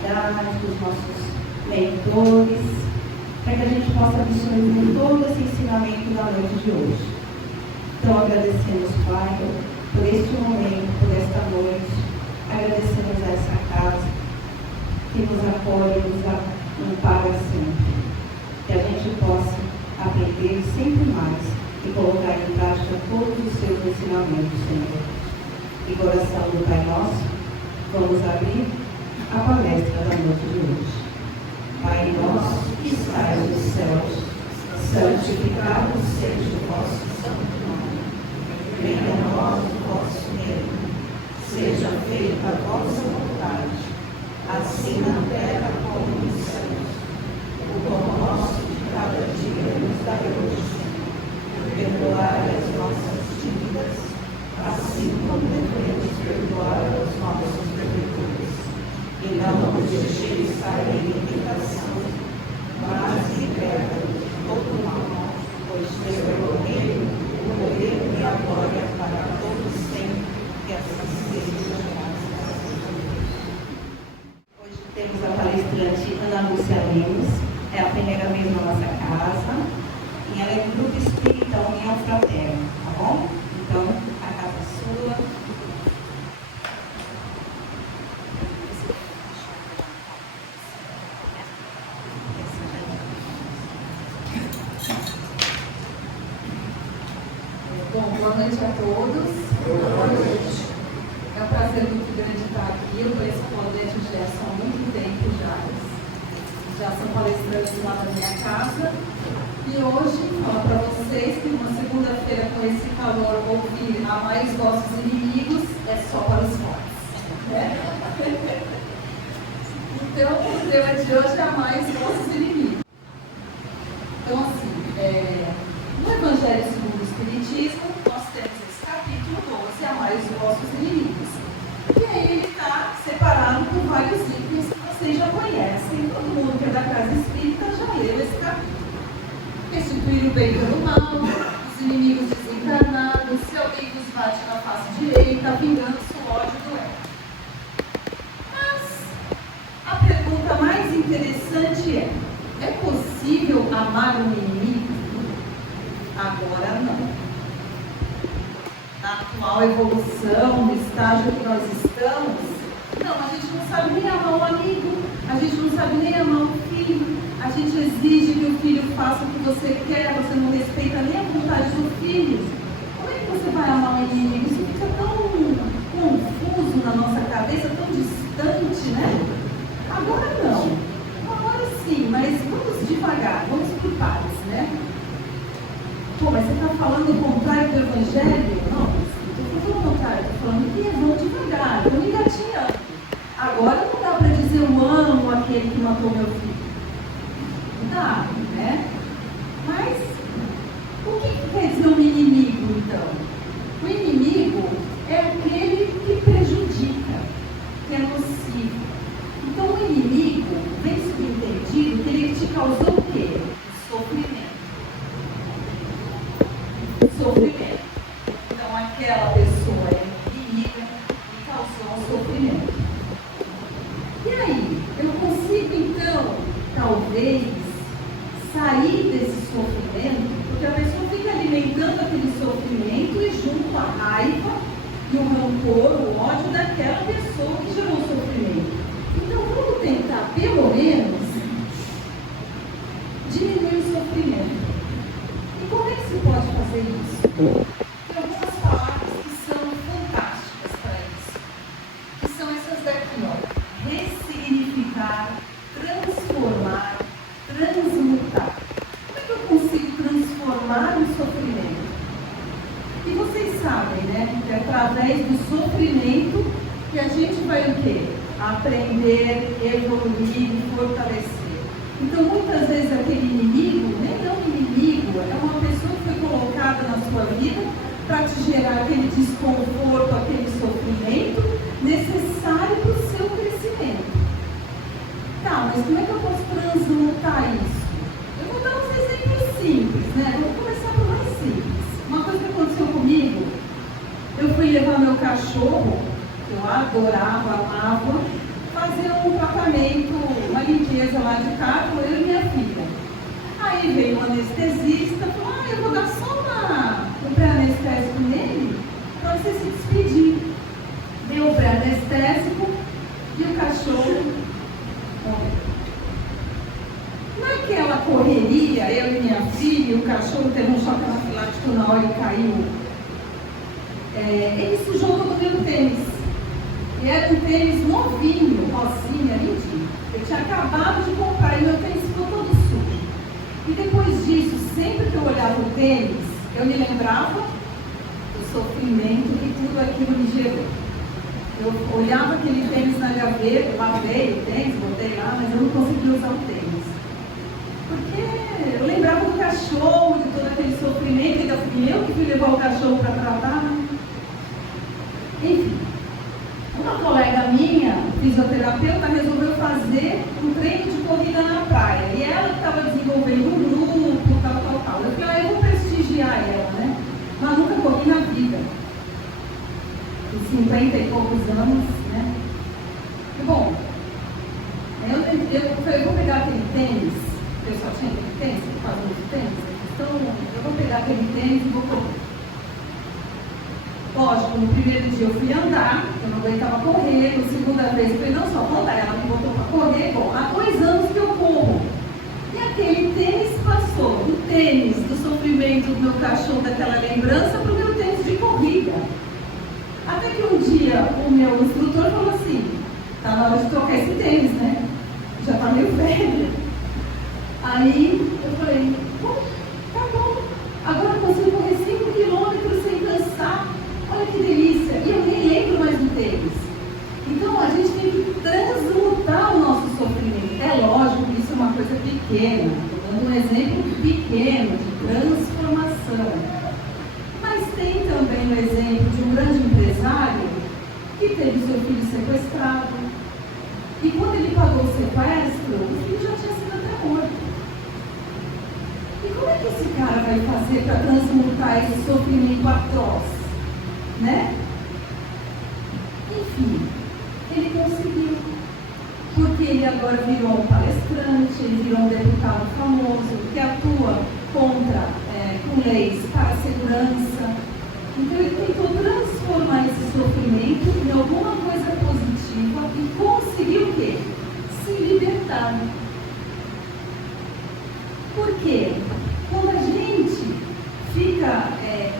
espiritualidade, dos nossos mentores, para que a gente possa absorver todo esse ensinamento da noite de hoje. Então, agradecemos, Pai, por este momento, por esta noite. Agradecemos a essa casa que nos acolhe, nos ampara sempre. Que a gente possa aprender sempre mais e colocar em prática todos os seus ensinamentos, Senhor. Em coração do Pai Nosso, vamos abrir a palestra da noite de hoje. Pai nosso que estais nos céus, santificado seja o vosso santo nome. Venha a nós o vosso reino. Seja feita a vossa vontade, assim na terra como nos céus. O pão nosso de cada dia nos dai hoje. Perdoai as nossas dívidas, assim como devemos perdoar os nossos devedores. E não nos deixeis cair em tentação, mas liberta-nos de todo mal, pois teu é o reino, o poder e a glória para todos sempre, que assim seja, graças a Deus. Hoje temos a palestrante Ana Lúcia Lemos, é a primeira vez na nossa casa, e ela é do Grupo Espírita União Fraterna, tá bom? Então, a casa é sua. Bom, boa noite a todos. Boa noite. É um prazer muito grande estar aqui. Eu conheço o Claudete e o Gerson há muito tempo já. Já são palestrantes lá na minha casa. E hoje, falo para vocês que uma segunda-feira com esse calor, ouvir amai os vossos inimigos é só para os fortes. Né? Então, o tema de hoje é amai os vossos inimigos. Então, assim, no Evangelho segundo o Espiritismo, nós temos esse capítulo 12, amai os vossos inimigos. E aí ele está separado por vários itens que vocês já conhecem. Todo mundo que é da casa espírita já leu esse capítulo. Restituir o bem pelo mal, os inimigos desencarnados, se alguém vos bate na face direita, a vingança, o ódio do ego. Mas a pergunta mais interessante é possível amar um inimigo? Agora não. Na atual evolução, no estágio que nós estamos, não, a gente não sabe nem amar um amigo, a gente não sabe nem amar um filho. A gente exige que o filho faça o que você quer, você não respeita nem a vontade do filho. Como é que você vai amar um inimigo? Isso fica tão confuso na nossa cabeça, tão distante, né? Agora não. Agora sim, mas vamos devagar, vamos por partes, né? Pô, mas você está falando o contrário do Evangelho? Não, eu estou falando o contrário, estou falando que vamos devagar, eu me engatinhando. Agora não dá para dizer eu amo aquele que matou meu filho. Dá, né? Mas o que quer dizer um inimigo, então? O inimigo é aquele que prejudica, que é nocivo. Então o inimigo vem subentendido que ele te causou o quê? Sofrimento. Sofrimento. Então aquela pessoa é inimiga e causou um sofrimento. E aí, eu consigo então, talvez, sair desse sofrimento, porque a pessoa fica alimentando aquele sofrimento e junto a raiva e o rancor, o ódio daquela pessoa que gerou o sofrimento. Então vamos tentar, pelo menos, diminuir o sofrimento. E como é que se pode fazer isso? Tem algumas palavras que são fantásticas para isso, que são essas daqui, ó. Ressignificar, transformar, transmutar. Como é que eu consigo transformar o sofrimento? E vocês sabem, né, que é através do sofrimento que a gente vai o quê? Aprender, evoluir e fortalecer. Então, muitas vezes aquele inimigo, nem é um inimigo, é uma pessoa que foi colocada na sua vida para te gerar aquele desconforto, aquele sofrimento necessário para o seu crescimento. Tá, mas como é que eu posso transmutar isso? Eu vou dar uns exemplos simples, né? Vamos começar pelo mais simples. Uma coisa que aconteceu comigo, eu fui levar meu cachorro, que eu adorava, amava, fazer fazer um tratamento, uma limpeza lá de carro, eu e minha filha. Aí veio o anestesista, falou, eu vou dar só um pré-anestésico nele, para você se despedir. Deu o pré-anestésico e o cachorro morreu. Naquela correria, eu e minha filha, o cachorro teve um choque anafilático na hora e caiu. Ele sujou todo o meu tênis. E era um tênis novinho, rosinha, lindinho. Eu tinha acabado de comprar e meu tênis ficou todo sujo. E depois disso, sempre que eu olhava o tênis, eu me lembrava do sofrimento que tudo aquilo me gerou. Eu olhava aquele tênis na gaveta, lavei o tênis, botei lá, mas eu não conseguia usar o tênis. Porque eu lembrava do cachorro, de todo aquele sofrimento, e eu fui eu que fui levar o cachorro para tratar. Enfim, uma colega minha, fisioterapeuta, resolveu fazer um treino de corrida na praia. E ela que estava desenvolvendo um grupo, tal. Eu falei, eu vou prestigiar ela, né? Mas nunca corri na vida. Com 50 e poucos anos, né? E, bom, eu falei, eu vou pegar aquele tênis, eu só tinha aquele tênis, que faz muito tênis, então eu vou pegar aquele tênis e vou correr. Lógico, no primeiro dia eu fui andar, eu não aguentava correr, na segunda vez eu falei, não, só vou andar, ela me botou para correr. Bom, há 2 anos que eu corro. E aquele tênis passou do tênis, do sofrimento do meu cachorro, daquela lembrança, para o meu tênis de corrida. Até que um dia o meu instrutor falou assim, tá na hora de trocar esse tênis, né? Já tá meio velho. Aí eu falei, tá bom, agora eu consigo correr 5 quilômetros sem cansar. Olha que delícia! E eu nem lembro mais do tênis. Então a gente tem que transmutar o nosso sofrimento. É lógico que isso é uma coisa pequena. Estou dando um exemplo pequeno de transformação. Mas tem também o exemplo de um grande empresário que teve seu filho sequestrado. E quando ele pagou o sequestro, o filho já tinha sido até morto. E como é que esse cara vai fazer para transmutar esse sofrimento atroz? Né? Enfim, ele conseguiu. Porque ele agora virou um palestrante, ele virou um deputado famoso, que atua com leis para a segurança. Então ele tentou transformar esse sofrimento em alguma coisa positiva e conseguiu o quê? Se libertar. Por quê? Quando a gente fica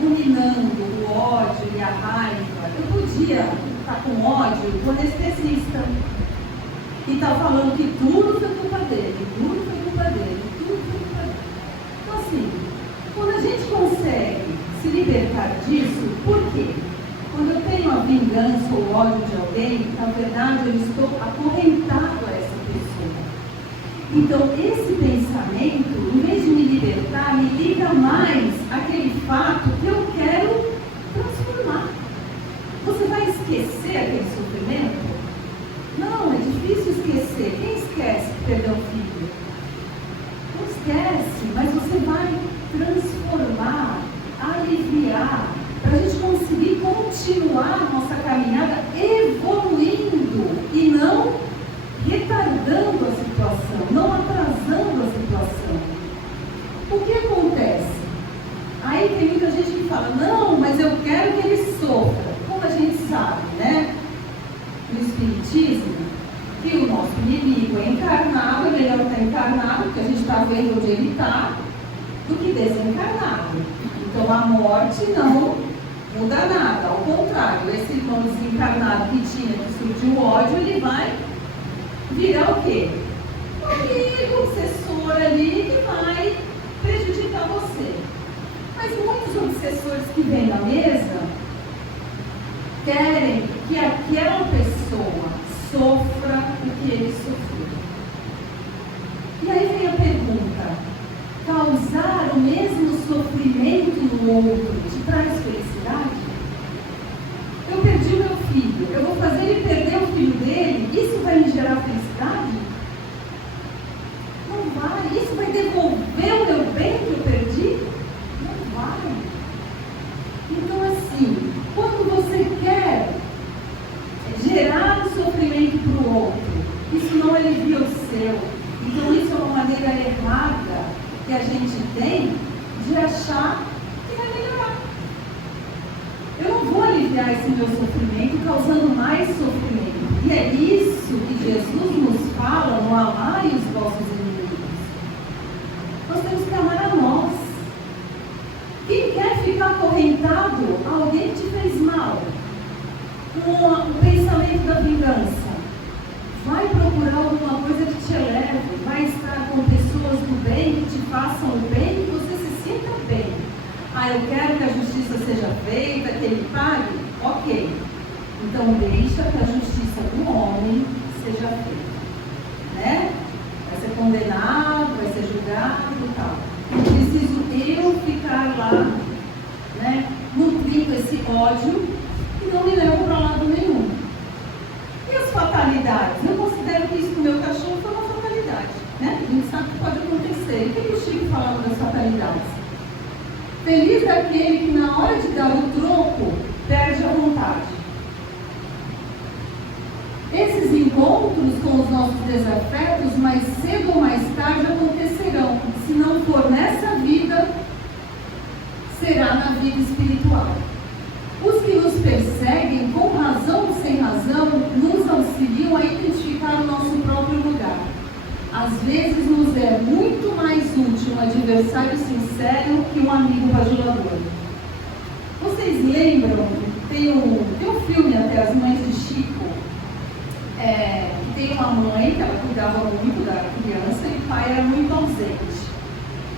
ruminando o ódio e a raiva, eu podia estar com ódio do anestesista e estar falando que tudo foi culpa dele, tudo foi culpa dele, tudo foi culpa dele. Então assim, quando a gente consegue se libertar disso, por quê? Quando eu tenho a vingança ou ódio de alguém, na verdade eu estou acorrentado a essa pessoa. Então, esse pensamento, em vez de me libertar, me liga mais àquele fato que eu quero transformar. Você vai esquecer aquele sofrimento? Não, é difícil esquecer. Quem esquece que perdeu um filho? Não esquece, mas você vai transformar, aliviar, para a gente conseguir continuar a nossa caminhada evoluindo e não retardando a situação, não atrasando a situação. O que acontece? Aí tem muita gente que fala, não, mas eu quero que ele sofra. Como a gente sabe, né? No Espiritismo, que o nosso inimigo é encarnado, é melhor estar encarnado, porque a gente está vendo onde ele está, do que desencarnado. Então a morte não muda nada, ao contrário, esse irmão desencarnado que tinha, que surgiu o ódio, ele vai virar o quê? Um amigo, obsessor ali, que vai prejudicar você. Mas muitos obsessores que vêm na mesa querem que aquela pessoa sofra o que ele sofreu. E aí vem a pergunta, causar o mesmo sofrimento no outro te traz felicidade? Eu perdi o meu filho, eu vou fazer ele perder o filho dele, isso vai me gerar felicidade? Não vai. Isso vai devolver o meu bem que eu perdi? Não vai. Então assim, quando você quer gerar um sofrimento para o outro, alivia o seu. Então isso é uma maneira errada que a gente tem de achar que vai melhorar. Eu não vou aliviar esse meu sofrimento causando mais sofrimento. E é isso que Jesus nos fala no amai os vossos inimigos. Nós temos que amar a nós. Quem quer ficar acorrentado a alguém que te fez mal, com o pensamento da vingança, vai procurar alguma coisa que te eleve, vai estar com pessoas do bem que te façam o bem e que você se sinta bem. Eu quero que a justiça seja feita, que ele pague? Ok. Então deixa que a justiça do homem seja feita. Né? Vai ser condenado, vai ser julgado e tal. Não preciso eu ficar lá, né, nutrindo esse ódio e não me levo para lado nenhum. E as fatalidades? Eu considero que isso do meu cachorro foi uma fatalidade. Né? A gente sabe que pode acontecer. E o que o Chico falava das fatalidades? Feliz é aquele que na hora de dar o troco perde a vontade. Esses encontros com os nossos desafetos, mais cedo ou mais tarde, acontecerão. Se não for nessa vida, será na vida espiritual. Os que nos perseguem, com razão ou sem razão, nos auxiliam a identificar o nosso próprio lugar. Às vezes nos é muito mais útil um adversário sincero que um amigo bajulador. Vocês lembram? Tem um filme até, As Mães de Chico, que tem uma mãe que ela cuidava muito da criança e o pai era muito ausente.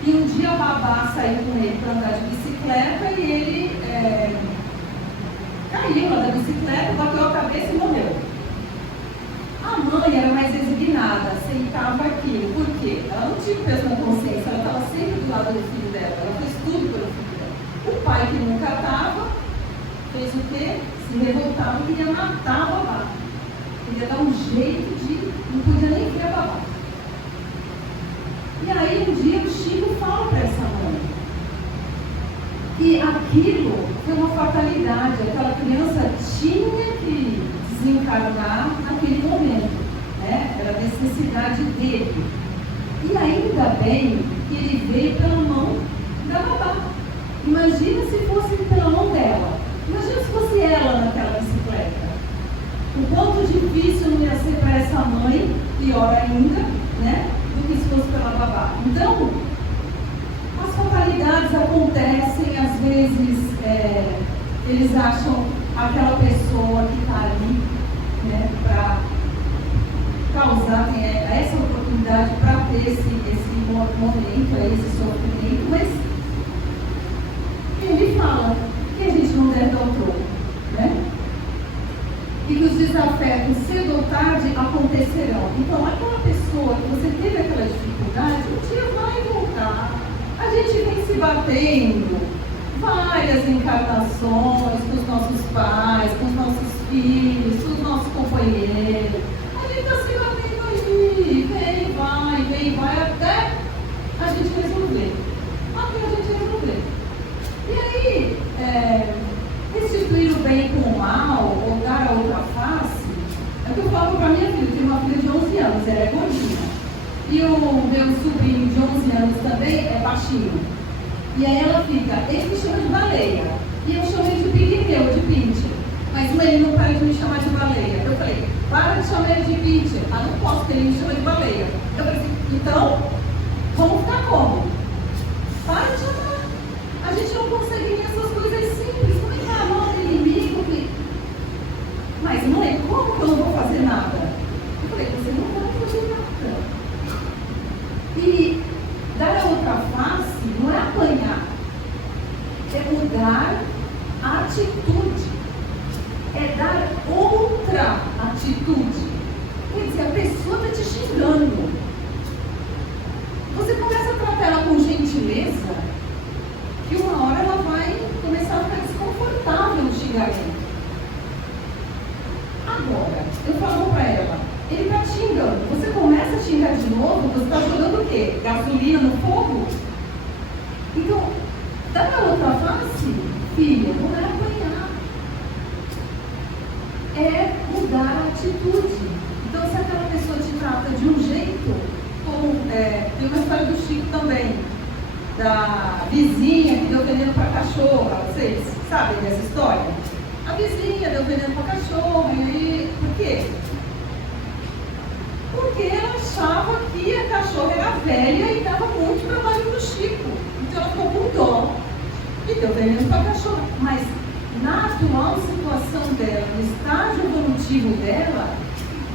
E um dia a babá saiu com ele para andar de bicicleta e ele caiu lá da bicicleta, bateu a cabeça e morreu. A mãe era mais resignada, aceitava aquilo. Por quê? Ela não tinha peso na consciência, ela estava sempre do lado do filho dela, ela fez tudo pelo filho dela. O pai, que nunca estava, fez o quê? Se revoltava e queria matar a babá. Queria dar um jeito de... não podia nem ver a babá. E aí um dia o Chico fala para essa mãe que aquilo foi uma fatalidade, aquela criança tinha que desencarnar naquele momento, né? Era a necessidade dele. E ainda bem que ele veio pela mão da babá. Imagina se fosse pela mão dela. Imagina se fosse ela naquela bicicleta. O quanto difícil não ia ser para essa mãe, pior ainda, né? Do que se fosse pela babá. Então, as fatalidades acontecem, às vezes eles acham aquela pessoa que está ali, né, para causar, tem essa oportunidade para ter esse momento, esse sofrimento, mas ele fala que a gente não deve dar o troco, né? E que os desafetos cedo ou tarde acontecerão. Então, aquela pessoa que você teve aquela dificuldade, um dia vai voltar. A gente vem se batendo várias encarnações com os nossos pais, com os nossos filhos, com os nossos companheiros. A gente está se batendo aí, vem, vai, até a gente resolver. E aí, restituir o bem com o mal, ou dar a outra face, é o que eu falo para minha filha. Eu tenho uma filha de 11 anos, ela é gordinha. E o meu sobrinho de 11 anos também é baixinho. E aí ela fica, ele me chama de baleia. E eu chamo ele de piqueteu, de pinche. Mas ele não para de me chamar de baleia. Eu falei, para de chamar ele de pinche. Não posso, porque ele me chama de baleia. Eu falei, então, vamos ficar como? Para de chamar. A gente não consegue ver essas coisas simples. Como é que é a mão do inimigo? Mas mãe, como que eu não vou fazer nada? Eu falei, você não vai fazer nada. E dar a outra face não é apanhar, é mudar a atitude, é dar outra atitude. Quer dizer, a pessoa está te xingando. Você começa a tratar ela com gentileza, que uma hora ela vai começar a ficar desconfortável no xingamento. Agora, eu falo para ela, ele está te xingando, você começa a xingar de novo, você está jogando o quê? Gasolina no fogo? Então, dá a outra face, filha, não é apanhar, é mudar a atitude. Então, se aquela pessoa te trata de também da vizinha que deu veneno para cachorra. Vocês sabem dessa história? A vizinha deu veneno para cachorra, e aí, por quê? Porque ela achava que a cachorra era velha e dava muito trabalho para o Chico. Então ela ficou com dó e deu veneno para a cachorra. Mas na atual situação dela, no estágio evolutivo dela,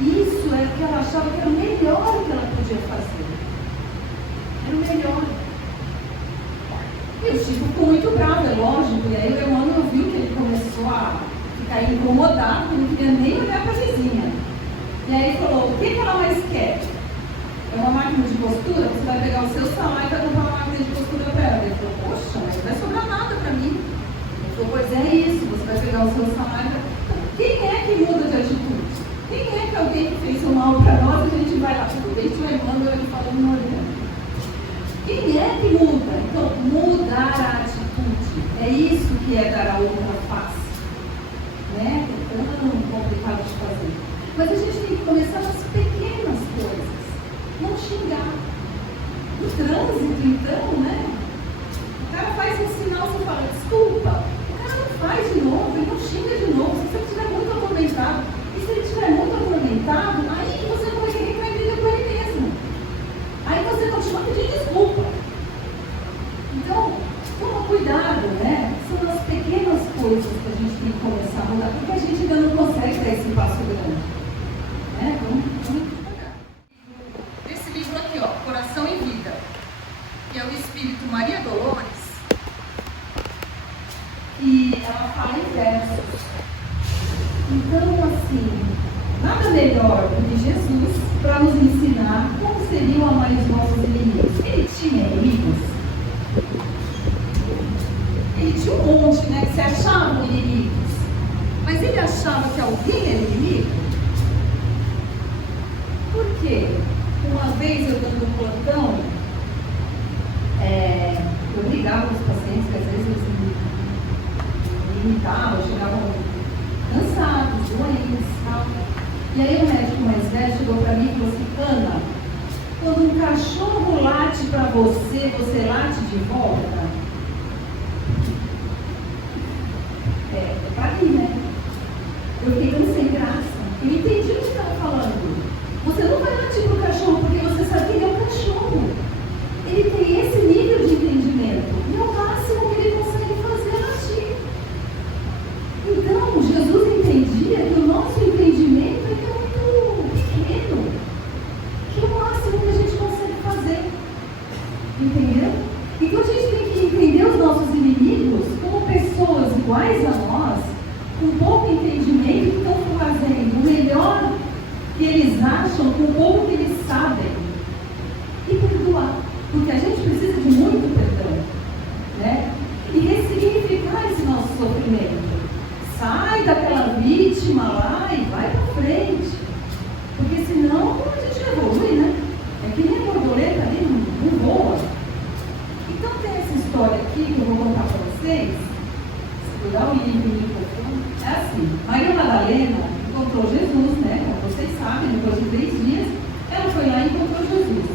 isso era o que ela achava que era o melhor que ela podia fazer. Era o melhor. E o Chico ficou muito bravo, é lógico. E aí o Emmanuel viu que ele começou a ficar incomodado, porque não queria nem olhar para a vizinha. E aí ele falou, o que ela mais quer? É uma máquina de costura? Você vai pegar o seu salário e vai comprar uma máquina de costura para ela. Ele falou, poxa, mas não vai sobrar nada para mim. Ele falou, pois é isso, você vai pegar o seu salário. Quem é que muda de atitude? Quem é que alguém que fez o mal para nós, a gente vai lá, tudo bem, o Emmanuel ele falando no olhando. Quem é que muda? Então, mudar a atitude. É isso que é dar a outra face. Né? É tão complicado de fazer. Mas a gente tem que começar nas pequenas coisas. Não xingar. No trânsito, então, né? O cara faz um sinal, você fala, desculpa. O cara não faz de novo, ele não xinga de novo. Se você estiver muito atormentado, e se ele estiver muito atormentado, aí você não vai querer que vai brigar com ele mesmo. Aí você continua pedindo desculpa. Então, toma cuidado, né? São as pequenas coisas que a gente tem que começar a mudar, porque a gente ainda não consegue dar esse passo grande. Né? Vamos devagar. Esse livro aqui, ó, Coração e Vida, que é o Espírito Maria Dolores, e ela fala em versos. Então, assim, nada melhor do que Jesus para nos ensinar como seriam amar os nossos inimigos. Ele tinha inimigos? Ele tinha um monte, né, que se achavam inimigos. Mas ele achava que alguém era inimigo? Por quê? Uma vez eu dando um plantão, eu brigava com os pacientes, que às vezes eles me irritavam, chegavam cansados, doentes, tal. E aí o médico mais velho chegou para mim e falou assim, Ana, quando um cachorro late para você, você late de volta? É para mim, né? Eu fiquei dando sem graça. Eu entendi o que estava falando. Você não vai latir para o cachorro porque você sabe que ele é um cachorro. Ele tem esse nível de entendimento. E é o máximo que ele consegue fazer é latir. Então, Jesus entendia que o nosso entendimento é muito pequeno. Que é o máximo que a gente consegue fazer. Entendeu? Então a gente tem que entender os nossos inimigos como pessoas iguais a nós, com pouco entendimento, que estão fazendo o melhor que eles acham com o pouco que eles sabem. E perdoar. Porque a gente precisa de muito perdão. Né? E ressignificar esse nosso sofrimento. Sai daquela vítima lá e vai para frente. Porque senão a gente não evolui, né? É que nem a borboleta ali, não voa. Então tem essa história aqui que eu vou contar para vocês. Se cuidar o livro, é assim, Maria Madalena encontrou Jesus, né? Como vocês sabem, depois de 3 dias, ela foi lá e encontrou Jesus.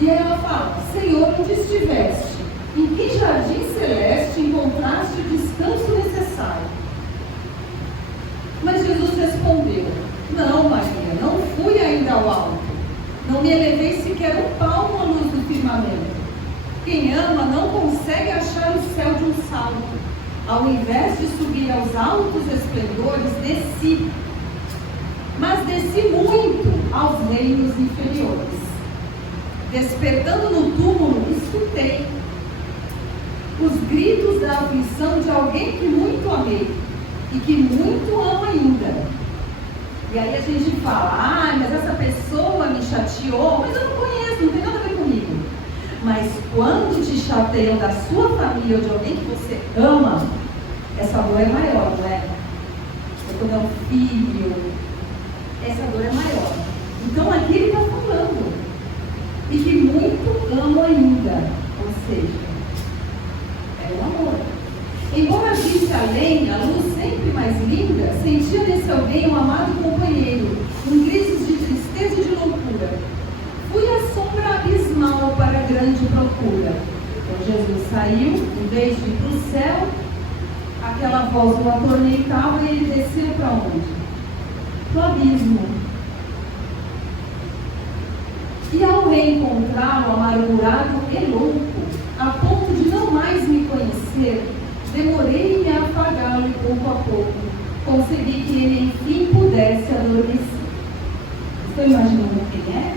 E aí ela fala, Senhor, onde estiveste? Em que jardim celeste encontraste o descanso necessário? Mas Jesus respondeu, não, Maria, não fui ainda ao alto. Não me elevei sequer um palmo à luz do firmamento. Quem ama não consegue achar o céu de um salto. Ao invés de subir aos altos esplendores, desci. Mas desci muito aos reinos inferiores. Despertando no túmulo, escutei os gritos da aflição de alguém que muito amei e que muito amo ainda. E aí a gente fala, mas essa pessoa me chateou, mas eu não conheço, não tem nada a ver comigo. Mas quando te chateiam da sua família ou de alguém que você ama, essa dor é maior, não é? Ou quando é um filho, essa dor é maior. Então aqui ele está falando. E que muito amo ainda. Ou seja, é o amor. Embora visse além, a luz sempre mais linda, sentia nesse alguém um amado companheiro, um grito de tristeza e de loucura. Fui assim Jesus saiu, em vez de ir para o céu, aquela voz o atormentava e ele desceu para onde? Para o abismo. E ao reencontrá-lo amargurado e louco, a ponto de não mais me conhecer, demorei em me afagá-lo e pouco a pouco consegui que ele enfim pudesse adormecer. Estou imaginando quem é?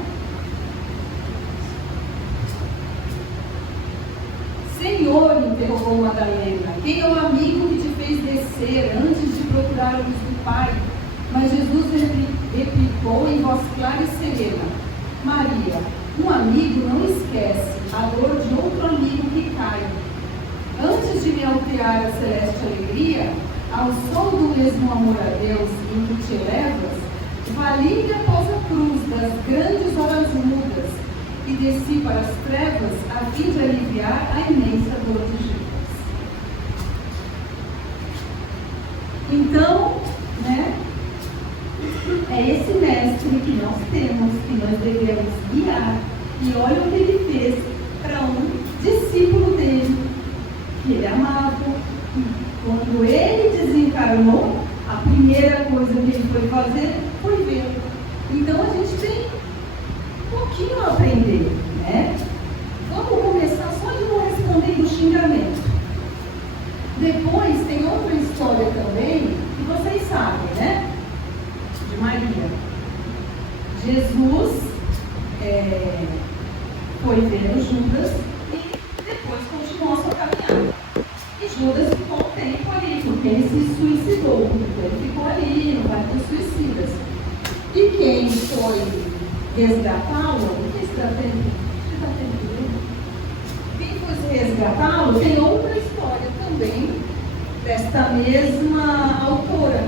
Senhor, interrogou Madalena, quem é o amigo que te fez descer antes de procurar a luz do Pai? Mas Jesus replicou em voz clara e serena: Maria, um amigo não esquece a dor de outro amigo que cai. Antes de me alterar a celeste alegria, ao sol do mesmo amor a Deus em que te elevas, vali-me após a cruz das grandes horas mudas e desci para as trevas a fim de aliviar a imensa dor de Judas. Então, é esse mestre que nós temos, que nós devemos guiar. E olha o que ele fez para um discípulo dele, que ele amava. Quando ele desencarnou, a primeira coisa que ele foi fazer foi ver. Então a gente tem um pouquinho a aprender, né? Vamos começar só de não responder do xingamento. Depois tem outra história também, que vocês sabem, né? De Maria. Jesus foi ver Judas e depois continuou a sua caminhada. E Judas ficou um tempo ali, porque ele se suicidou. Ele ficou ali no Vale dos Suicidas. E quem foi resgatá-lo, quem foi resgatá-lo, tem outra história também, desta mesma autora.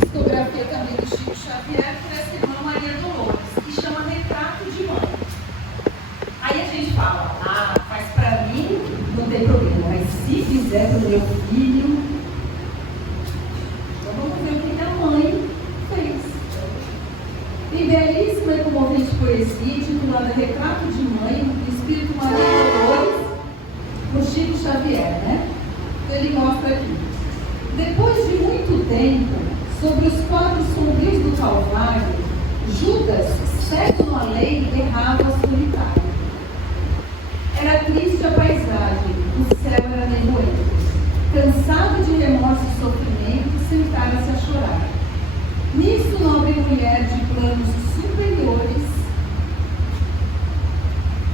Psicografia também do Chico Xavier, por essa irmã Maria Dolores, que chama Retrato de Mãe. Aí a gente fala, faz pra mim, não tem problema, mas se fizer pro meu filho, então vamos ver o que a mãe fez. Em belíssima e comovente poesia, intitulada Retrato de Mãe, do Espírito Maria Dolores, por Chico Xavier, né? Então ele mostra aqui. Depois de muito tempo, sobre os quadros sombrios do Calvário, Judas, cego na lei, errava solitário. Era triste a paisagem, o céu era nevoento. Cansado de remorso e sofrimento, sentara-se a chorar. Nisso, nobre mulher de planos superiores,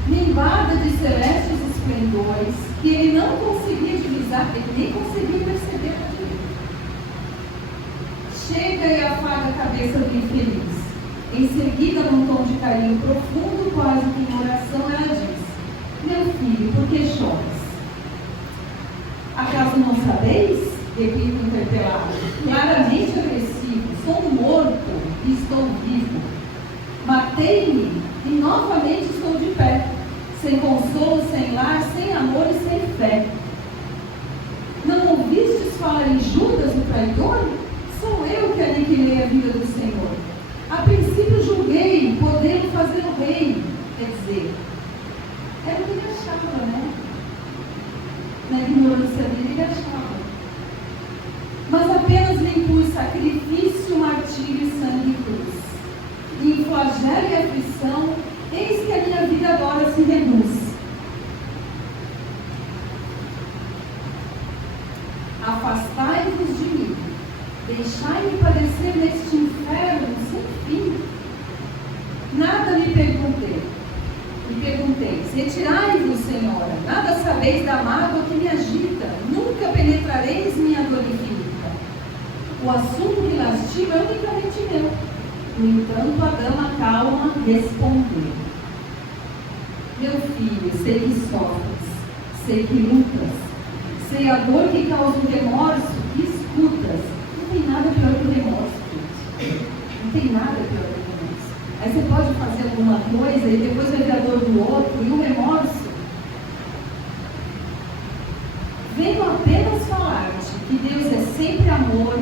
nimbada de celestes esplendores, que ele não conseguia divisar, ele nem conseguia perceber a direita. Chega e afaga a cabeça do infeliz. Em seguida, num tom de carinho profundo, quase que em oração, ela diz: Meu filho, por que choras? Acaso não sabeis? Replica o interpelado, claramente agressivo: Sou morto e estou vivo. Matei-me e novamente estou de pé, sem consolo, sem lar, sem amor e sem fé. Não ouvistes falar em Judas, o traidor? Sou eu que aniquilei a vida do Senhor. A princípio julguei, podendo fazer o rei. Quer dizer, era o que ele achava, né? Na ignorância dele, ele achava. Mas apenas lhe impus sacrifício, martírio e sangue e cruz. E em flagelo e aflição, eis que a minha vida agora se reduz. Afastai-vos de mim. Deixai-me padecer neste inferno sem fim. Nada me perguntei. Retirai-vos, Senhora. Nada sabeis da mágoa que me agita. Nunca penetrareis minha dor infinita. O assunto que lastima é unicamente meu. No entanto, a dama calma respondeu: Meu filho, sei que sofres, sei que lutas, sei a dor que causa o remorso que escutas. Não tem nada pior que o remorso, gente. Não tem nada pior que o remorso. Aí você pode fazer alguma coisa e depois vai ver a dor do outro e o remorso. Venho apenas falar-te que Deus é sempre amor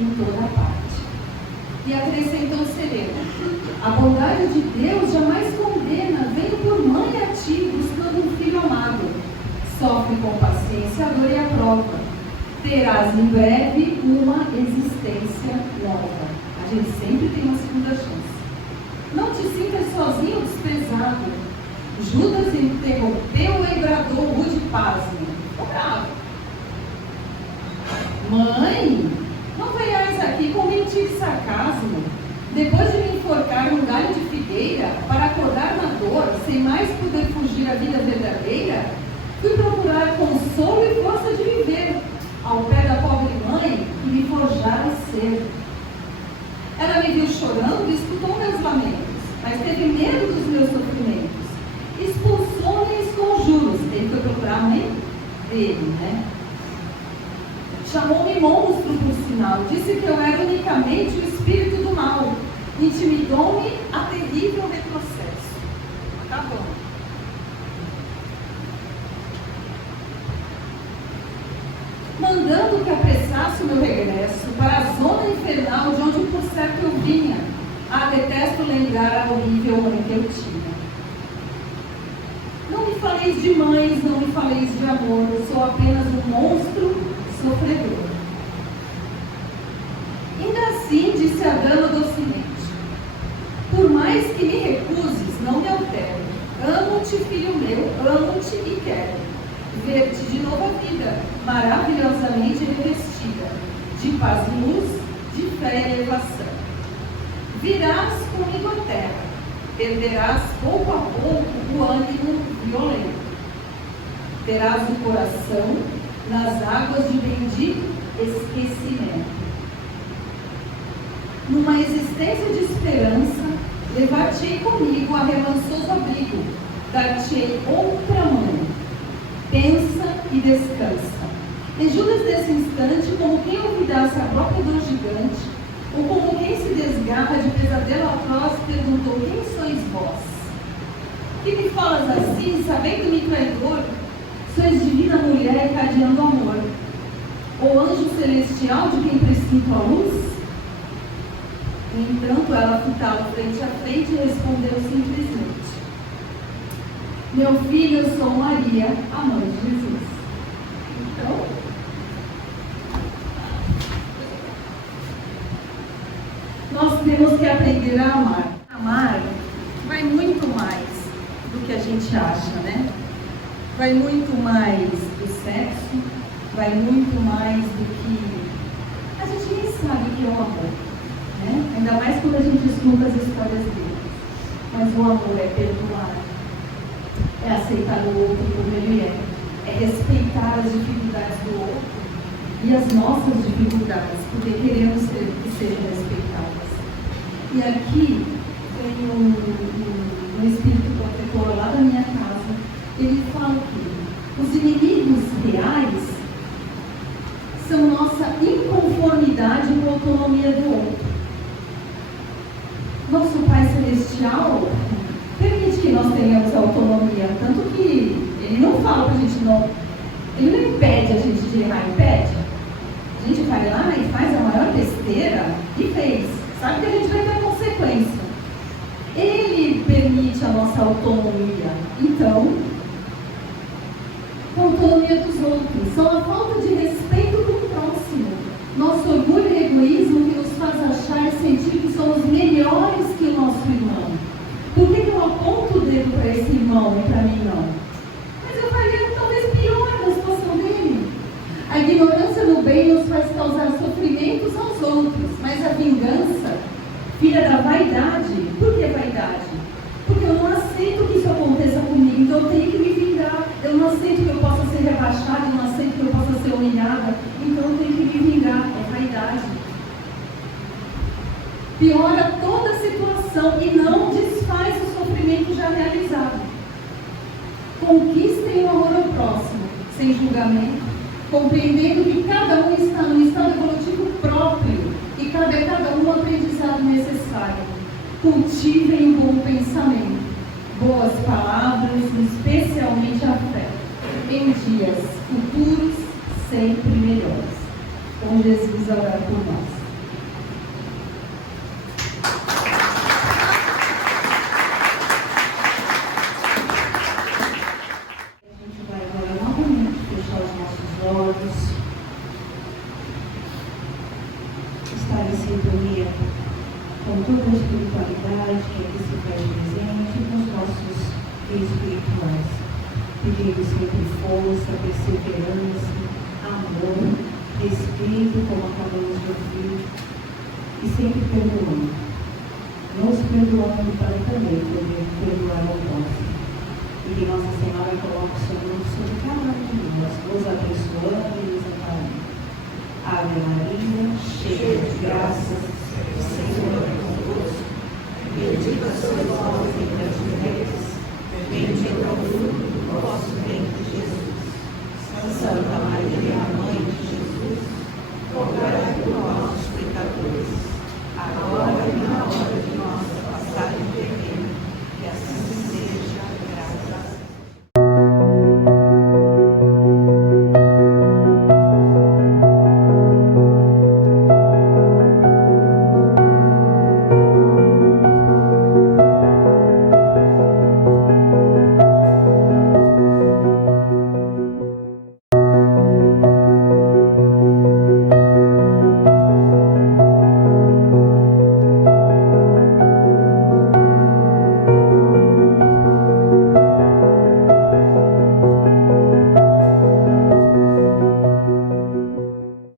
em toda parte. E acrescentou serena: A bondade de Deus jamais condena. Venho por mãe a ti, buscando um filho amado. Sofre com paciência a dor e a prova. Terás em breve uma existência nova. A gente sempre tem uma segunda chance. Não te sintas sozinho ou desprezado. Judas interrompeu e bradou rude pasmo. Ficou bravo. Mãe, não venhais aqui com mentira e sarcasmo. Depois de me enforcar num galho de figueira, para acordar na dor, sem mais poder fugir à vida verdadeira, fui procurar consolo e força de viver, ao pé da pobre mãe que me forjara ser. Ela me viu chorando e escutou meus lamentos, mas teve medo dos meus sofrimentos. Expulsou-me e conjuros. Ele foi procurar a mãe dele, né? Chamou-me monstro por sinal. Disse que eu era unicamente o espírito do mal. Intimidou-me a terrível retrocesso. Tá bom. Mandando que apressasse o meu regresso para a zona infernal de onde por certo eu vinha. Ah, detesto lembrar a horrível mãe que eu tinha. Não me faleis de mães, não me faleis de amor. Eu sou apenas um monstro sofredor. Ainda assim, disse a dama docemente: por mais que me recuses, não me altero. Amo-te, filho meu, amo-te e quero ver-te de nova vida, maravilhosamente revestida de paz e luz, de fé e elevação. Virás comigo à terra, perderás pouco a pouco o ânimo violento. Terás o coração nas águas de bendito esquecimento. Numa existência de esperança, levar-te-ei comigo a remansoso abrigo, dar-te-ei outra mão. Pensa e descansa. E Judas, nesse instante, como quem olvidasse a própria dor gigante, ou como quem se desgarra de pesadelo atroz, perguntou: quem sois vós? Que me falas assim, sabendo-me traidor? Sois divina mulher encadeando amor, ou anjo celestial de quem presinto a luz? No entanto, ela fitava frente a frente e respondeu simplesmente: meu filho, eu sou Maria, a mãe de Jesus. Então, nós temos que aprender a amar. Amar vai muito mais do que a gente acha, né? Vai muito mais do sexo, vai muito mais do que a gente nem sabe o que é o amor, né? Ainda mais quando a gente escuta as histórias dele. Mas o amor é perdoar, é aceitar o outro como ele é respeitar as dificuldades do outro e as nossas dificuldades, porque queremos que sejam respeitadas. E aqui tem um espírito protetor lá da minha casa. Ele fala que os inimigos reais são nossa inconformidade com a autonomia do outro. Nosso Pai Celestial permite que nós tenhamos autonomia, tanto que Ele não fala para a gente não, Ele não impede a gente de errar, impede. A gente vai lá e faz a maior besteira e fez. Sabe que a gente vai ter consequência. Ele permite a nossa autonomia. Então, a autonomia dos outros são a falta de respeito do próximo. Nosso orgulho e egoísmo que nos faz achar e sentir que somos melhores que o nosso irmão. Por que eu aponto o dedo para esse irmão e para mim não? Mas eu faria talvez pior na situação dele. A ignorância no bem nos faz causar sofrimentos aos outros, mas a vingança, filha da vaidade. Por que vaidade? Porque eu não aceito que isso aconteça comigo, então eu tenho que me vingar. Eu não aceito que eu possa ser rebaixada, eu não aceito que eu possa ser humilhada, então eu tenho que me vingar. É vaidade. Piora toda a situação e não desfaz o sofrimento já realizado. Conquistem o amor ao próximo, sem julgamento, compreendendo que cada um está num estado evolutivo próprio e cabe a cada um o aprendizado necessário. Cultivem o bom pensamento, boas palavras, especialmente a fé, em dias futuros sempre melhores. Com Jesus a orar por nós. A gente vai agora novamente toda a espiritualidade que aqui se faz presente e com os nossos espirituais. Pedindo sempre força, perseverança, amor, respeito, como acabamos de ouvir, e sempre perdoando. Nos perdoando para também poder perdoar ao próximo. E que Nossa Senhora coloque o seu nome sobre cada um de nós, nos abençoando e nos amparando. Ave Maria, cheia de graças, o Senhor é convosco. Bendita sois vós